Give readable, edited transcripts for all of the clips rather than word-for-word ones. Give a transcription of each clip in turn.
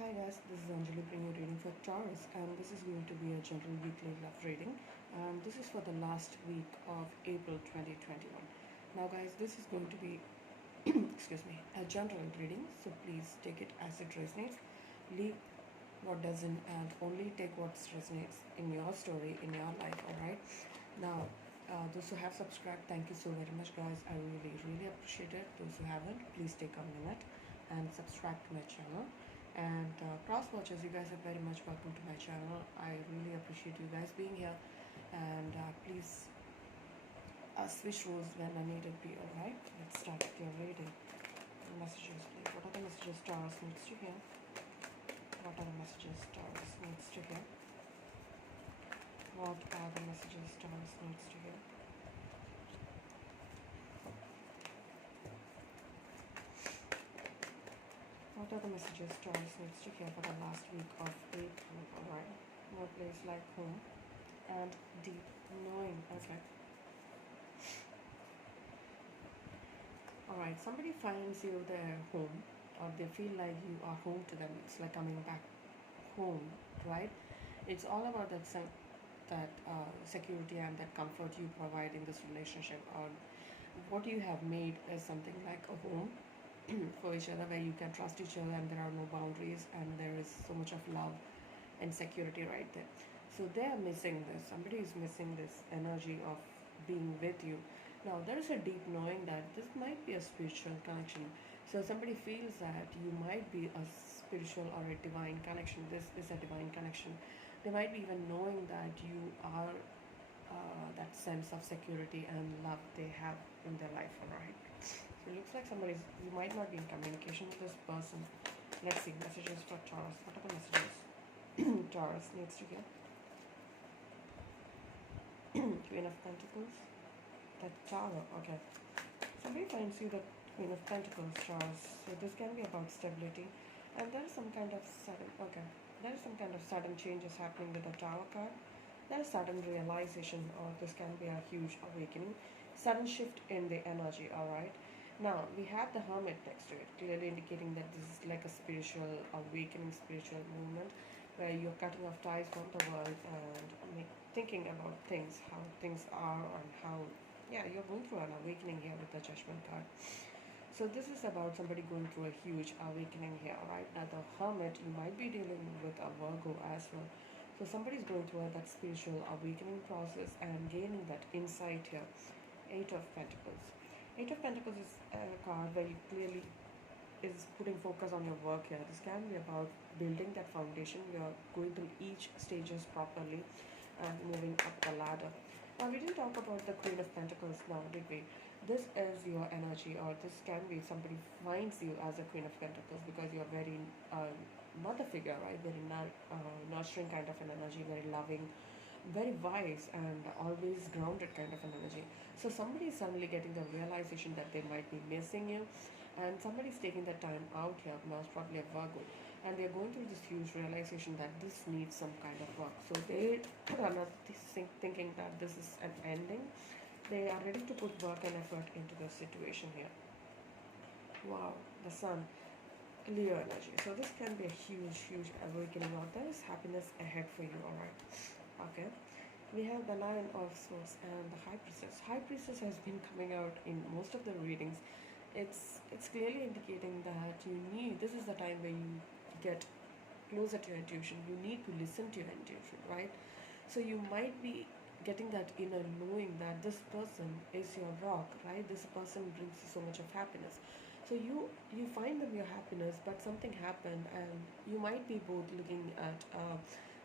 Hi guys, this is Anjali bringing you reading for Taurus, and this is going to be a general weekly love reading, and this is for the last week of April 2021. Now guys, this is going to be excuse me, a general reading, so please take it as it resonates. Leave what doesn't and only take what resonates in your story, in your life, alright? Now, those who have subscribed, thank you so very much guys. I really appreciate it. Those who haven't, please take a minute and subscribe to my channel. And cross watchers, you guys are very much welcome to my channel. I really appreciate you guys being here, and please switch roles when I need it be. Alright, let's start with your reading. Messages, please. What are the messages Taurus needs to hear? What are the messages Taurus needs to hear? What are the messages Taurus needs to hear? What are the messages Taurus needs to hear for the last week of April? Alright, no place like home and deep knowing. Okay. Alright, somebody finds you their home, or they feel like you are home to them. It's like coming back home, right? It's all about that security and that comfort you provide in this relationship, or what you have made is something like a home for each other, where you can trust each other and there are no boundaries and there is so much of love and security right there. So they are missing this. Somebody is missing this energy of being with you. Now there is a deep knowing that this might be a spiritual connection. So somebody feels that you might be a spiritual or a divine connection. This is a divine connection. They might be even knowing that you are that sense of security and love they have in their life. Alright. So it looks like you might not be in communication with this person. Let's see, messages for Taurus. What are the messages Taurus needs to get? Queen of Pentacles. The Tower, okay. Somebody finds you the Queen of Pentacles, Taurus. So this can be about stability. And there is some kind of sudden changes happening with the Tower card. There is sudden realization, or this can be a huge awakening. Sudden shift in the energy, alright. Now, we have the Hermit next to it, clearly indicating that this is like a spiritual awakening, spiritual movement, where you're cutting off ties from the world and thinking about things, how things are, and how, yeah, you're going through an awakening here with the Judgment card. So this is about somebody going through a huge awakening here, right? Now, the Hermit, you might be dealing with a Virgo as well. So somebody's going through that spiritual awakening process and gaining that insight here. Eight of Pentacles. Eight of Pentacles is a card where you clearly is putting focus on your work here. This can be about building that foundation. You're going through each stages properly and moving up the ladder. Now, we didn't talk about the Queen of Pentacles now, did we? This is your energy, or this can be somebody finds you as a Queen of Pentacles because you're very mother figure, right? Very nurturing kind of an energy, very loving, very wise, and always grounded kind of an energy. So somebody is suddenly getting the realization that they might be missing you, and somebody's taking that time out here, most probably a Virgo, and they're going through this huge realization that this needs some kind of work. So they are not thinking that this is an ending. They are ready to put work and effort into the situation here. Wow, the Sun, Leo energy. So this can be a huge awakening out. There is happiness ahead for you, alright? Okay. We have the Nine of Swords and the High Priestess. High Priestess has been coming out in most of the readings. It's clearly indicating that this is the time where you get closer to your intuition. You need to listen to your intuition, right? So you might be getting that inner knowing that this person is your rock, right? This person brings you so much of happiness. So you find them your happiness, but something happened, and you might be both looking at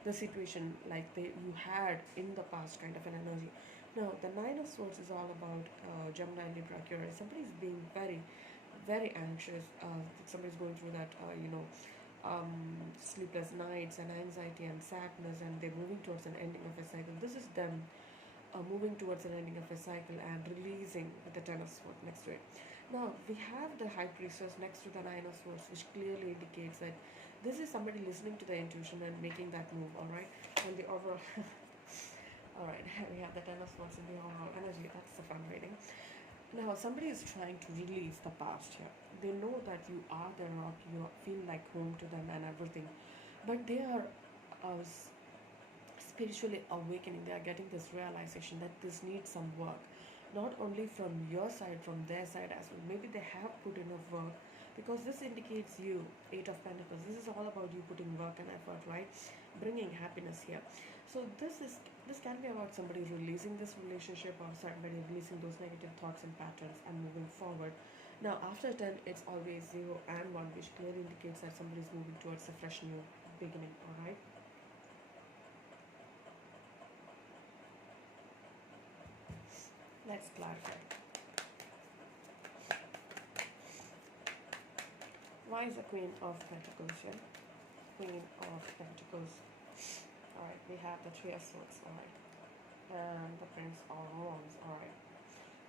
the situation like you had in the past, kind of an energy. Now, the Nine of Swords is all about Gemini, Libra, Aquarius. Somebody's being very anxious. Somebody's going through that, sleepless nights and anxiety and sadness, and they're moving towards an ending of a cycle. This is them moving towards an ending of a cycle and releasing with the Ten of Swords next to it. Now, we have the High Priestess next to the Nine of Swords, which clearly indicates that this is somebody listening to the intuition and making that move, alright? And the overall, alright, we have the Ten of Swords in the overall energy. That's the fun reading. Now, somebody is trying to release the past here. They know that you are the rock, you feel like home to them and everything, but they are spiritually awakening. They are getting this realization that this needs some work, not only from your side, from their side as well. Maybe they have put enough work, because this indicates you, Eight of Pentacles. This is all about you putting work and effort, right? Bringing happiness here. So this can be about somebody releasing this relationship, or somebody releasing those negative thoughts and patterns and moving forward. Now after 10, it's always 0 and 1, which clearly indicates that somebody is moving towards a fresh new beginning. All right. Let's clarify. Why is the Queen of Pentacles here? Queen of Pentacles. Alright, we have the Three of Swords. Alright. And the Prince of Wands. Alright.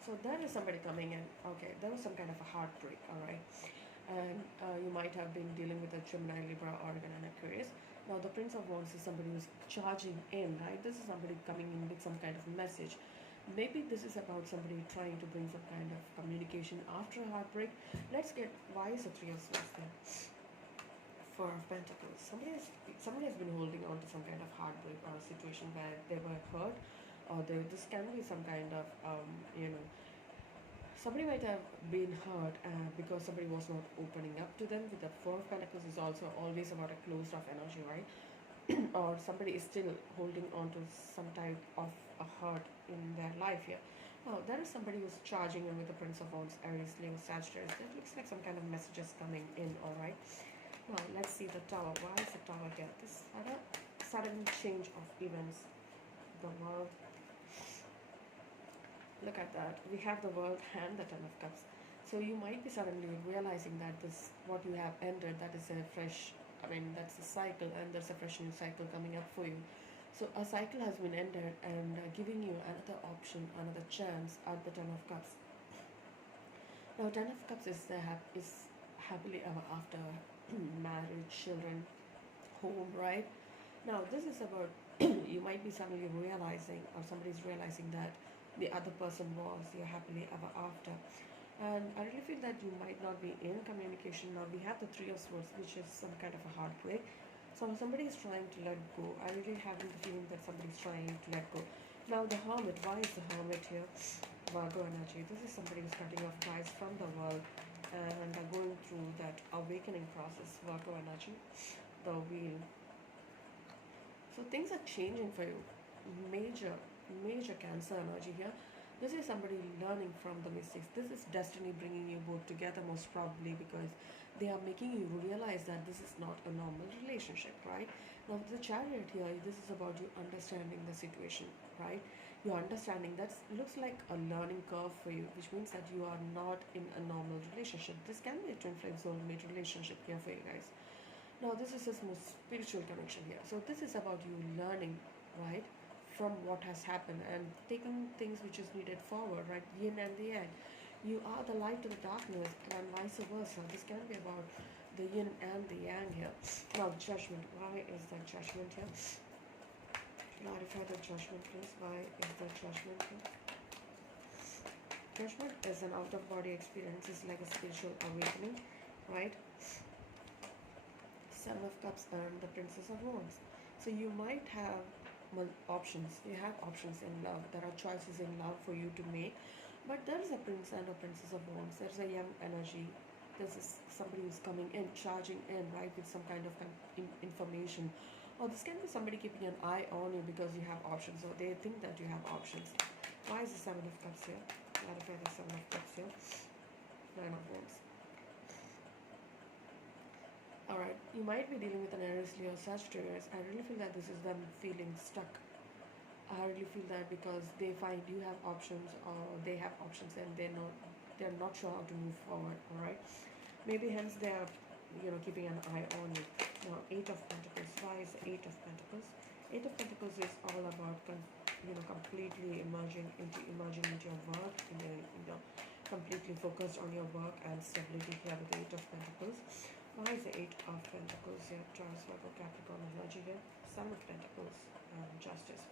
So there is somebody coming in. Okay, there was some kind of a heartbreak. Alright. And you might have been dealing with a Gemini, Libra, Organ, and Aquarius. Now the Prince of Wands is somebody who's charging in, right? This is somebody coming in with some kind of message. Maybe this is about somebody trying to bring some kind of communication after a heartbreak. Let's get, why is the Three of Swords there? Four of Pentacles. Somebody has been holding on to some kind of heartbreak, or a situation where they were hurt, or this can be some kind of somebody might have been hurt because somebody was not opening up to them. With the Four of Pentacles is also always about a closed off energy, right? Or somebody is still holding on to some type of a hurt in their life here. Now there is somebody who's charging in with the Prince of Wands, Aries, Leo, Sagittarius. That looks like some kind of messages coming in. All right. Now let's see the Tower. Why is the Tower here? This sudden change of events. The World. Look at that. We have the World and the Ten of Cups. So you might be suddenly realizing that this, what you have ended, that is a fresh, that's a cycle, and there's a fresh new cycle coming up for you. So a cycle has been ended, and giving you another option, another chance at the Ten of Cups. Now Ten of Cups is happily ever after, marriage, children, home, right? Now this is about you might be suddenly realizing, or somebody's realizing, that the other person was your happily ever after. And I really feel that you might not be in communication. Now we have the Three of Swords, which is some kind of a heartbreak. So somebody is trying to let go. I really have the feeling that somebody's trying to let go. Now the Hermit. Why is the Hermit here? Virgo energy. This is somebody who's cutting off ties from the world and going through that awakening process. Virgo energy. The Wheel. So things are changing for you. Major Cancer energy here. This is somebody learning from the mistakes. This is destiny bringing you both together, most probably, because they are making you realize that this is not a normal relationship, right? Now the Chariot here, this is about you understanding the situation, right? You're understanding that looks like a learning curve for you, which means that you are not in a normal relationship. This can be a twin flame soulmate relationship here for you guys. Now this is his most spiritual connection here. So this is about you learning, right, from what has happened, and taking things which is needed forward, right? Yin and the yang. You are the light to the darkness, and vice versa. This can be about the yin and the yang here. Now Judgment. Why is the Judgment here? Clarify the Judgment, please. Why is the Judgment here? Judgment is an out-of-body experience. It's like a spiritual awakening, right? Seven of Cups and the Princess of Wands. So you might have options. You have options in love. There are choices in love for you to make. But there is a Prince and a Princess of Wands. There's a young energy. This is somebody who's coming in, charging in, right, with some kind of information. Or this can be somebody keeping an eye on you because you have options, or they think that you have options. Why is the Seven of Cups here? Clarify the Seven of Cups here. Nine of Wands. Alright, you might be dealing with an Aries, Leo, Sagittarius. I really feel that this is them feeling stuck. I really feel that because they find you have options, or they have options, and they're not sure how to move forward. Alright, maybe hence they are keeping an eye on you. Now Eight of Pentacles. Why is the Eight of Pentacles? Eight of Pentacles is all about completely emerging into your work, completely focused on your work and stability here with the Eight of Pentacles. Why is the Eight of Pentacles here? Taurus, Virgo, Capricorn energy here. Seven of Pentacles and Justice.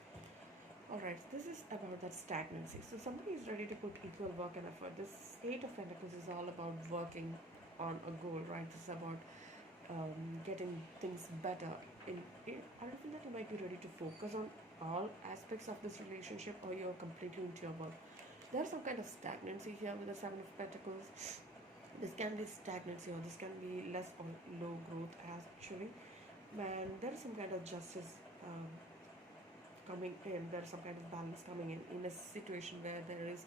Alright, this is about that stagnancy. So somebody is ready to put equal work and effort. This Eight of Pentacles is all about working on a goal, right? This is about getting things better. I don't feel that you might be ready to focus on all aspects of this relationship, or you're completely into your work. There's some kind of stagnancy here with the Seven of Pentacles. This can be stagnancy, or this can be less or low growth actually. And there is some kind of justice coming in. There is some kind of balance coming in a situation where there is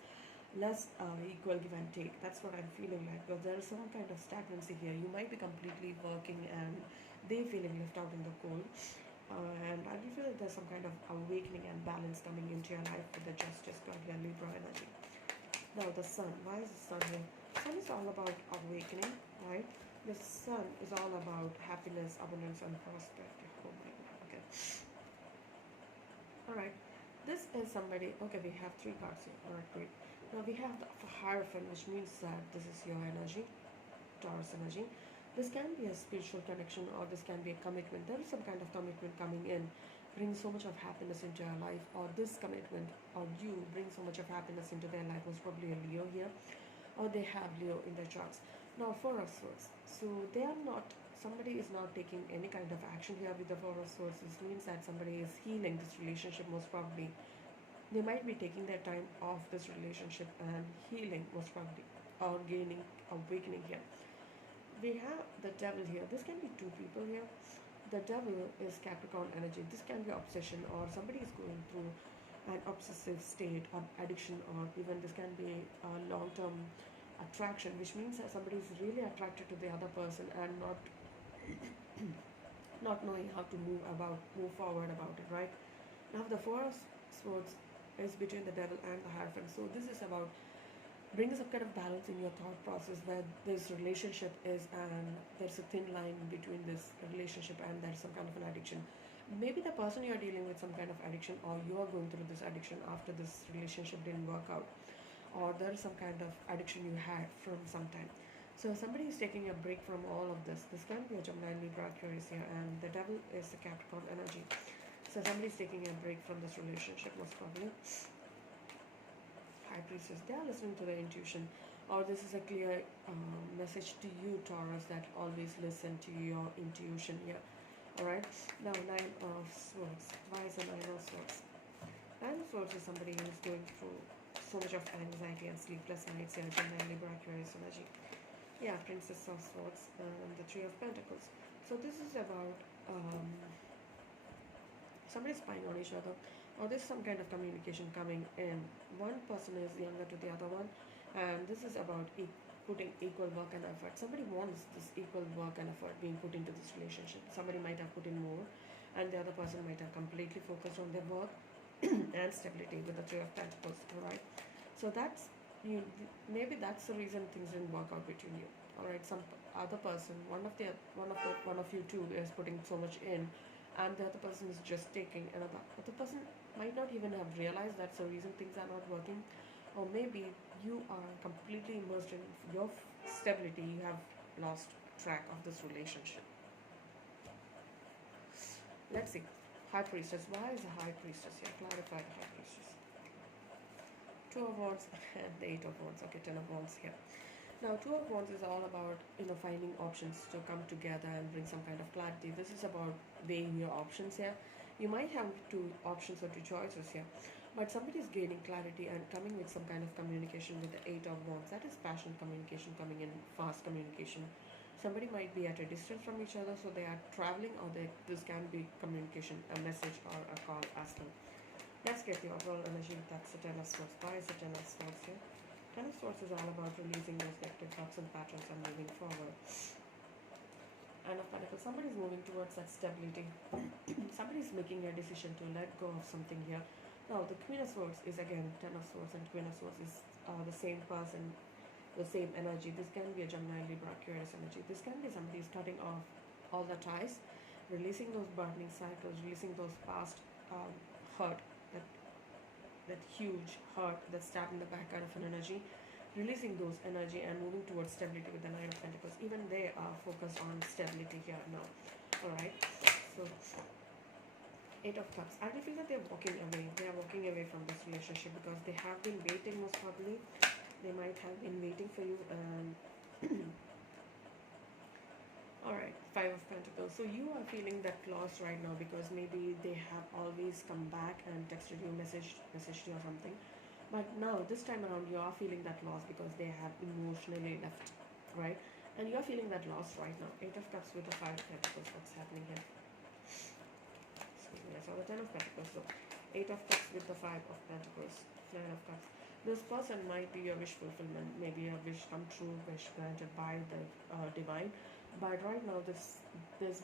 less equal give and take. That's what I'm feeling like, because there is some kind of stagnancy here. You might be completely working and they feeling left out in the cold. And I feel that there's some kind of awakening and balance coming into your life with the Justice card here, Libra energy. Now the Sun. Why is the Sun here? Sun is all about awakening, right? The Sun is all about happiness, abundance, and prosperity. Oh my God. Okay. All right. This is somebody. Okay, we have three cards here. All right, great. Now we have the Hierophant, which means that this is your energy, Taurus energy. This can be a spiritual connection, or this can be a commitment. There is some kind of commitment coming in, bring so much of happiness into your life, or this commitment or you bring so much of happiness into their life. Was probably a Leo here, or they have Leo in their charts. Now Four of Swords. So they are not, somebody is not taking any kind of action here with the Four of Swords. This means that somebody is healing this relationship most probably. They might be taking their time off this relationship and healing most probably, or gaining awakening here. We have the Devil here. This can be two people here. The Devil is Capricorn energy. This can be obsession, or somebody is going through an obsessive state or addiction, or even this can be a long-term attraction, which means that somebody is really attracted to the other person and not not knowing how to move forward about it, right? Now the Four of Swords is between the Devil and the Hierophant. So this is about bring some kind of balance in your thought process, where this relationship is, and there's a thin line between this relationship and there's some kind of an addiction. Maybe the person you're dealing with some kind of addiction, or you're going through this addiction after this relationship didn't work out, or there is some kind of addiction you had from some time. So somebody is taking a break from all of this. This can be a Gemini, Libra, Aquarius here, and the Devil is the Capricorn energy. So somebody's taking a break from this relationship most probably. High Priestess, they are listening to their intuition, or this is a clear message to you, Taurus, that always listen to your intuition here. Alright, now Nine of Swords. Why is the Nine of Swords? Nine of Swords is somebody who is going through so much of anxiety and sleepless nights here. Gemini, Libra, Aquarius energy. Yeah, Princess of Swords and the Three of Pentacles. So this is about somebody spying on each other, or there's some kind of communication coming in. One person is younger to the other one, and this is about putting equal work and effort. Somebody wants this equal work and effort being put into this relationship. Somebody might have put in more, and the other person might have completely focused on their work and stability with the Three of Pentacles. All right, so that's you. Maybe that's the reason things didn't work out between you. All right, some other person, one of you two is putting so much in, and the other person is just taking. Another other person might not even have realized that's the reason things are not working, or maybe you are completely immersed in your stability. You have lost track of this relationship. Let's see. High Priestess. Why is the High Priestess here? Clarify the High Priestess. Two of Wands and the Eight of Wands. Okay, Ten of Wands here. Now, Two of Wands is all about finding options to come together and bring some kind of clarity. This is about weighing your options here. You might have two options or two choices here, but somebody is gaining clarity and coming with some kind of communication with the Eight of Wands. That is passion communication coming in, fast communication. Somebody might be at a distance from each other, so they are traveling, or this can be communication, a message or a call asking. Let's get the overall energy. That's the Ten of Swords. Why is the Ten of Swords here? Ten of Swords is all about releasing those negative thoughts and patterns and moving forward. And of Pentacles, somebody is moving towards that stability. Somebody is making a decision to let go of something here. Now, the Queen of Swords is again Ten of Swords, and Queen of Swords is the same person, the same energy. This can be a Gemini, Libra, Aquarius energy. This can be somebody is cutting off all the ties, releasing those burning cycles, releasing those past hurt, that huge hurt, that stab in the back kind of an energy, releasing those energy and moving towards stability with the Nine of Pentacles. Even they are focused on stability here now. Alright, so Eight of Cups. I feel that they're walking away. They are walking away from this relationship because they have been waiting most probably. They might have been waiting for you and alright, Five of Pentacles. So you are feeling that loss right now because maybe they have always come back and texted you, messaged you or something. But now this time around you are feeling that loss because they have emotionally left, right? And you are feeling that loss right now. Eight of Cups with the Five of Pentacles. What's happening here? Excuse me, I saw the Ten of Pentacles. So Eight of Cups with the Five of Pentacles. Nine of Cups. This person might be your wish fulfillment, maybe a wish come true, wish granted by the divine. But right now, this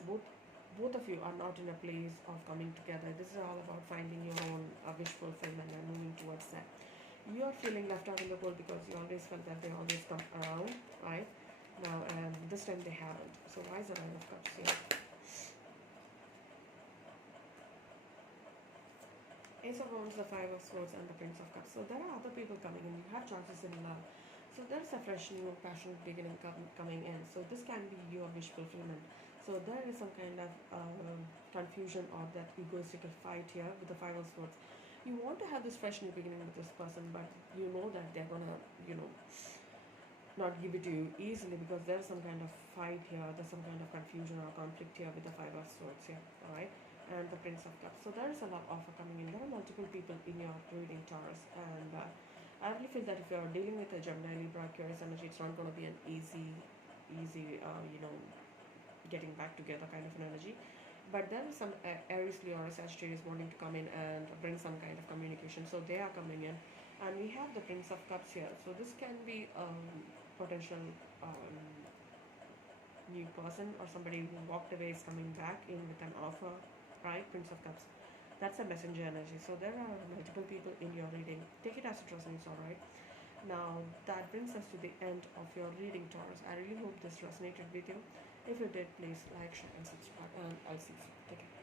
both of you are not in a place of coming together. This is all about finding your own wish fulfillment and moving towards that. You are feeling left out in the cold because you always felt that they always come around, right? Now, and this time they haven't. So why is the Nine of Cups here? Ace of Wands, the Five of Swords, and the Prince of Cups. So there are other people coming in. You have chances in love. So there's a fresh, new, passionate beginning coming in. So this can be your wish fulfillment. So there is some kind of confusion or that egoistical fight here with the Five of Swords. You want to have this fresh new beginning with this person, but you know that they're gonna, not give it to you easily because there's some kind of fight here. There's some kind of confusion or conflict here with the Five of Swords here. All right. And the Prince of Cups. So there is a love offer coming in. There are multiple people in your reading, Taurus, and I really feel that if you're dealing with a Gemini, Libra, Aquarius energy, it's not going to be an easy, getting back together kind of an energy. But there is some Aries, Leo, or Sagittarius wanting to come in and bring some kind of communication. So they are coming in, and we have the Prince of Cups here. So this can be potential new person or somebody who walked away is coming back in with an offer, right? Prince of Cups. That's a messenger energy. So there are multiple people in your reading. Take it as it resonates, alright? Now that brings us to the end of your reading, Taurus. I really hope this resonated with you. If you did, please like, share, and subscribe. And I'll see you soon. Take care.